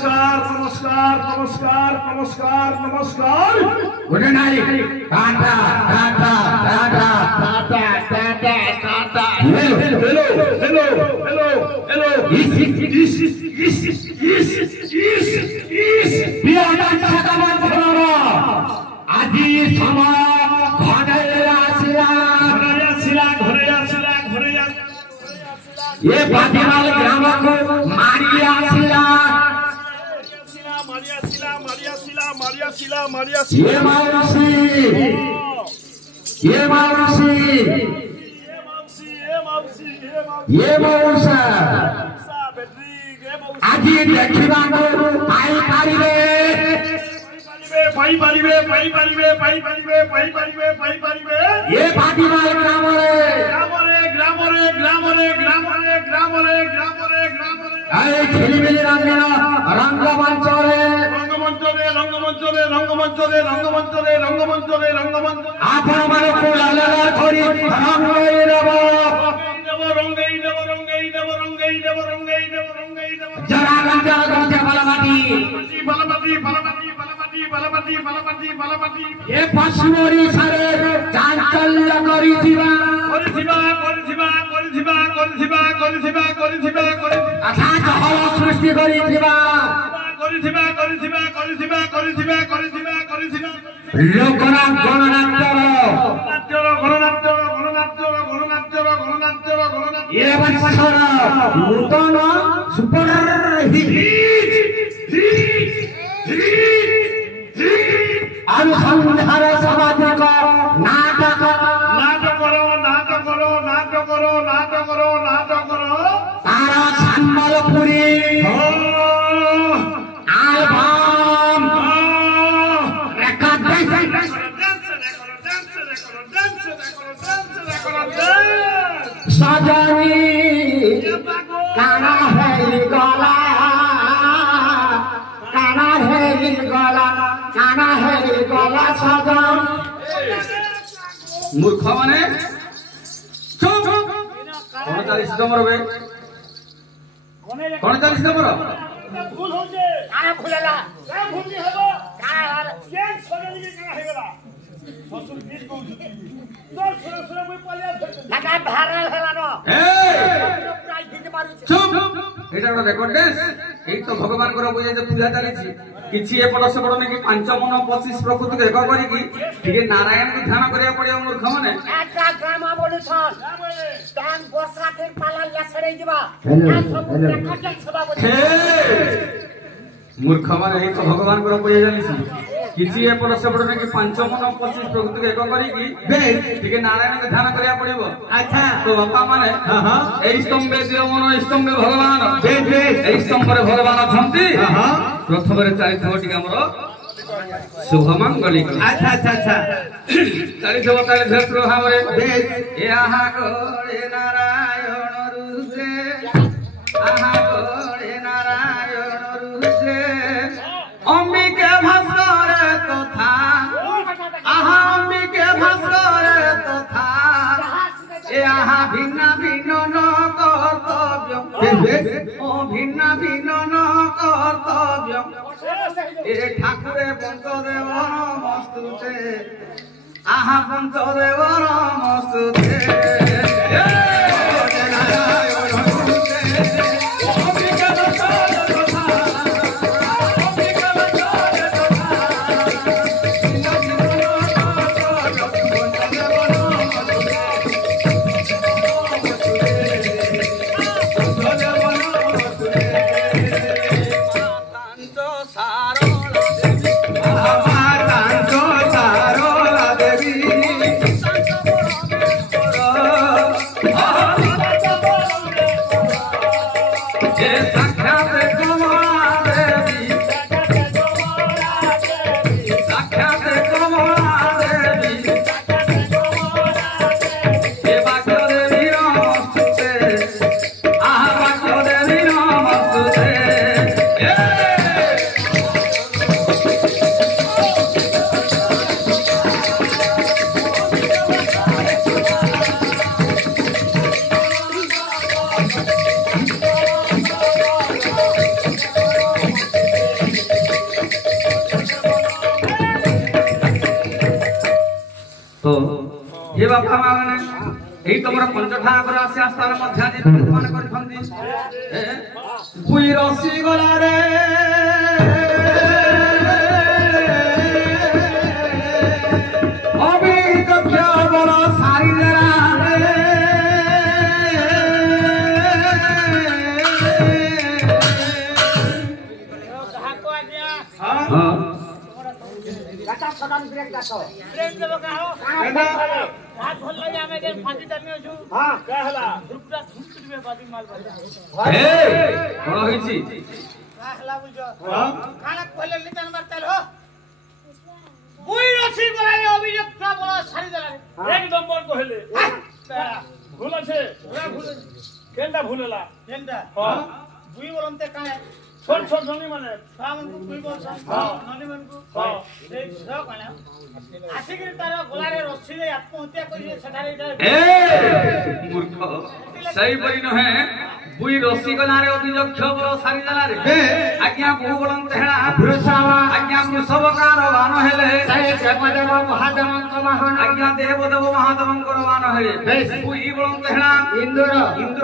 नमस्कार नमस्कार नमस्कार नमस्कार नमस्कार good night Tata Tata Tata Tata Tata tata hello hello hello hello hello আজি সময় ঘরে আসিলা ये बाटीमाल ग्राम को मारिया सिला ये मौसी ये मौसा आज देखिबा को पाई पारिबे ये बाटीमाल ग्राम रे अरे खेलीमेली रंगमंच आपण माने को लाला करी जरा गंजा बलमती ये पश्चिमोरी सारे चांचल्य करिथिबा अच्छा चहल सृष्टि करिथिबा लोकना गणनाट्य ये बच्चर नूतन सुपर अनुसंधान सामाजिक नाटक तारा सम्बलपुरी एल्बम सजनी काना है गला सजन मूर्ख माने चुप 39 नंबर बे 39 नंबर भूल हो जे काना भूलला का भूल जी हेबो का चेंज सजनी के काना हेगला ससुर बीज को तो सुरे मुई पलिया लगा भाइरल हेला न प्राइस दिते मारू चुप एटा ଗୋଟେ ରେକର୍ଡ ଡ୍ୟାନ୍ସ ଏଇ ତ ଭଗବାନଙ୍କର ବୁଝେ ଯେ ପୂଜା ଚାଲିଛି କିଛି ଏପଟ ସେପଟ ନେଇକି 5 ମନ 25 ପ୍ରକୃତିକୁ ଏକ କରିକି ଟିକେ ନାରାୟଣଙ୍କୁ ଧ୍ୟାନ କରିବାକୁ ପଡିବ ମୂର୍ଖ ମାନେ ଏଟା ଗ୍ରାମ ବୋଲୁଛନ୍ ତାନ୍ ବର୍ଷା थे पाला लसड़े दिबा मूर्ख माने एई तो भगवानଙ୍କର ପୂଜା ଚାଲିଛି କିଛି ଏପଟ ସେପଟ ନେଇକି 5 ମନ 25 ପ୍ରକୃତିକୁ ଏକ କରିକି ଟିକେ ନାରାୟଣଙ୍କୁ ଧ୍ୟାନ କରିବାକୁ ପଡିବ अच्छा तो ବାପା ମାନେ ଏଇ ସ୍ତମ୍ଭେ ଦିଅ ମନ ଏଇ ସ୍ତମ୍ଭେ ଭଗବାନ ଏଇ ସ୍ତମ୍ଭରେ ଭଗବାନ ଅଛନ୍ତି ପ୍ରଥମରେ ଚାଲିଥିବ ଟିକେ ଆମର शुभमंगली अच्छा चालीस भाव नारायण रुद्रे नारायण रुद्रे अंबिके भास्कर तथा अंबिके भास्कर तथा भिन्न भिन्न न कर्तव्य भिन्न भिन्न न कर्तव्य ए ठाकुरे पंचदेव नमस्तुते आहा पंचदेव नमस्तुते हे बापा माने एई तमरा पंचठा आगर आसी आस्थान मध्य जे विद्यमान करथंती बुई रसी गला रे अभी तो क्या बड़ा सारी जरा हां गाता सदन ब्रेक गातो ब्रेक देबो का हो हाथ भल लगे हमें के फांसी करने छु हां का हला ग्रुपटा छुट में बादी माल बजा ए कोन होईची का हला बुझो हां खाना पहले लिटन मारतल हो बुई रसी गलाले अभियुक्त बड़ा सारी देला एक नंबर कहले भूल আছে ওরা ভুল কেনটা ভুললা কেনটা हां বুই বলতে কানে छोट छोट ननी माने सामन को दुई बोल हां ननी मन को हां ए छ काना आसिगिर तार गोलारे रस्सी रे आत्महत्या करिए सेठारे ए मूर्ख सही परि न है बुई रस्सी गलारे अभियुक्त बड़ सारी देला रे आज्ञा बहु बलंत हेला भृषावा आज्ञा वृषभकार वान हेले सही देवदेव महादेवंक महान आज्ञा देवदेव महादेवंक वान हेले बुई बलंत हेला इंद्र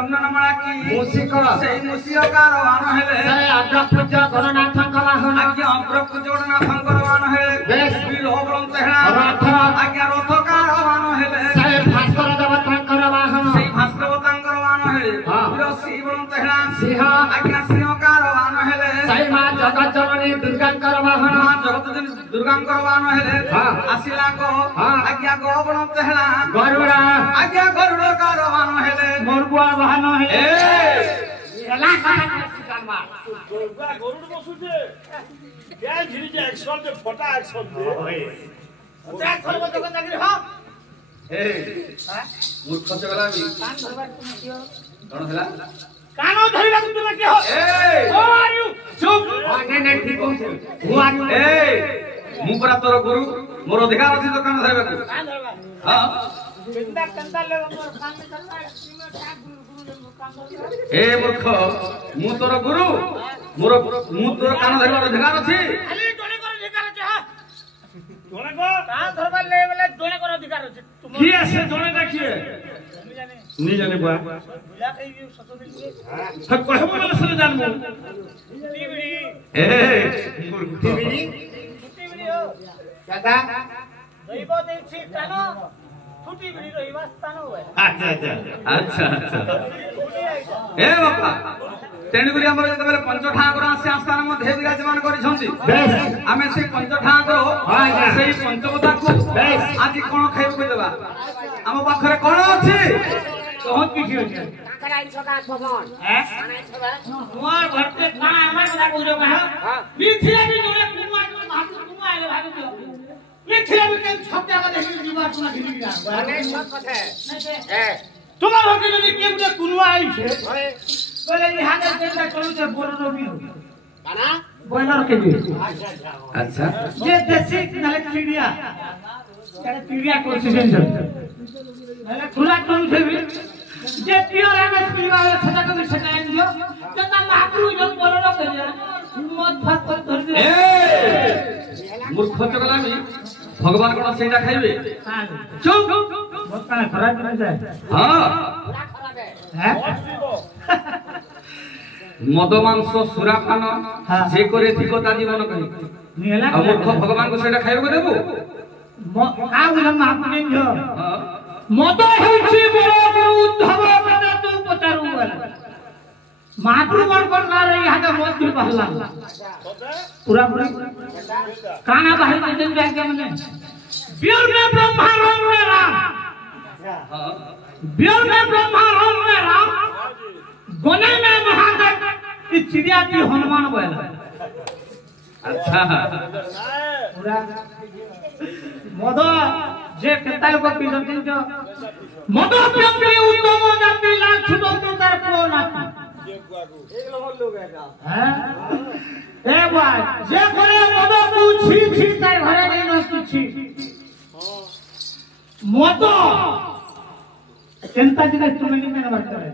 अन्ननमला की मूषिक सही मूषिकार वान हेले सही अग्रपूज्य गणनाथंक वाहन आज्ञा अग्रपूज्य गणनाथंक वान हेले बुई बलंत हेला रथ आज्ञा रथकार वान हेले सही भास्कर देवतांकर वाहन सही भास्कर देवतांकर वान हेले रसी बलंत हेला सिंह आज्ञा सिंहकार वान हेले सही मां जगत जननी दुर्गांकर वाहन मां जगत जननी दुर्गांकर वाहन हेले आसिला को आज्ञा को बलंत हेला गरुड़ा आज्ञा गरुड़कार वाहन हेले मोरबुआ वाहन हेले एला का कानमा गरुड़ बसुचे क्या झिरी जे एक्शन जे फटा एक्शन जे ओता थरब जगत नागरी हो ए मूर्ख चगला भी कान धरबार तुम कियो कोन हेला कानो धरिबा तुम के हो ए ओ आर यू चुप ने ठीक हो ए मु परा तोर गुरु मोर अधिकार अछि तो कान धरबा कान धरबा हां चिंता कंता ले मोर कान में करना सीमा साथ गुरु काम कर ए मूर्ख मु तोर गुरु मोर मु तोर कान धरबार अधिकार अछि खाली जोने कर अधिकार अछि हां जोने को कान धरबा ले वाला जोने कर अधिकार अछि तुम की আছে জনে দেখিয়ে নি জানে বুয়া बुला के यू सतो दिन के তো কহব বলে সে জানবো टीवी ए टीवी हो দাদা दैव देछि कानो छुटी बिड़ी रहिबा स्थान होय আচ্ছা আচ্ছা अच्छा अच्छा ए बापा तेणु करी हमर जते बेले पंचठा आगर आसी आस्थान मध्ये विराजमान करिसंती आमे से पंचठा आगर सेही पंचमता को आज कोन खाइब को देबा हम पाखरे कोन अछि बहुत किछि अछि काकराई छका भवन हैं कानाई छबा मोर घर पे खाना हमर बता बुझो का मिथिला भी जोने कुनुआ कुनुआ आले भागे दियो मिथिला भी के छत्या का देखि जीवा तुना ढिली गिरा अने सब कथे ए तुम्हार घर के जदी के बुझे कुनुआ आई छे बोले ई हाथ से तेल चलू छे बोलो भी काना बॉयलर के भी अच्छा जे देसी नले चिड़िया यानी चिड़िया को सीजन नले खुला चलू छे भी जे प्योर एमएस पीवा छटा को छटा दियो जना महाप्रभु जो बोलो के मत फात कर धर दे ए मूर्ख चगलामी भगवान कोन सेटा खाइबे चुप बहुत काना खराब न जाए हां हैं मद मांस सुरापान जे करे धिकता जीवन कहि निला मूर्ख भगवान को सेटा खाइबे देबो आ बुझम महाप्रभु जो हां मद हेउछि बड़ गुरु उद्धव मने तू पचारू वाला महाप्रभु मन पर ना रही हाथ मत भी पहला पूरा पूरा काना बाहर दे दे के मने व्योर में ब्रह्मा राम में राम व्योर में ब्रह्मा राम में राम गने में महादेव इस चिड़िया की हनुमान बोला अच्छा पूरा मद जे केता लोग पिजन जो मद प्रेमी उत्तम जाति लाख छुतो तो तार को नाती एक लोग हैं ए भाई जे करे मद तू छी छी तार घरे नहीं न छी मद चिंता जगह तुम नहीं में बात करे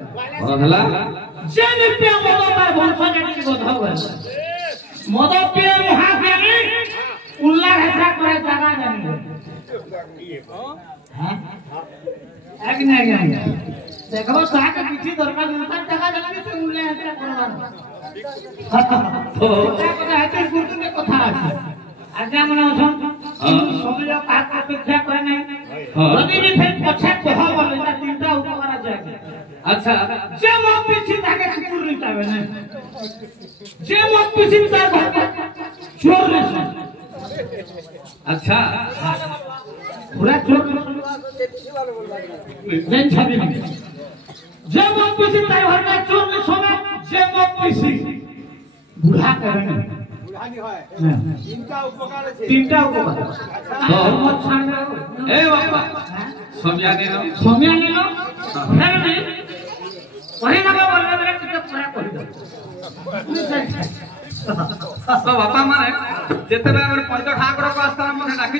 हला जे नित्य मद तार वंश जाति को धव मद पे महा ज्ञानी उल्लाह ऐसा करे जगह जानी आज्ञा आज्ञा देखो साके किछि दरकार नता टाका देला से उले हेतरा करबार तो কথা হাতে গুরুত্বে কথা আছে आज्ञा मन अछन समय का अपेक्षा करे नै যদি भी फिर पछा कह बोले ता तीनटा उपकार जाय अच्छा जे मत पीछे ताके कुकुर नहीं पावे ना जे मत पीछे तार घर चोर नहीं अच्छा पूरा चोर नहीं छवि जे मत पीछे तार घर में चोर नहीं सोना जे मत पीछे बुढ़ा करे ना तीनटा उपकार मत छाड़ ए बाबा सोमिया ने लो फिर नहीं वही लगा बोलने मेरे कितना पूरा कर दो तो बापा माने जेते बे पंच ठाकुर को आस्थान मने राखी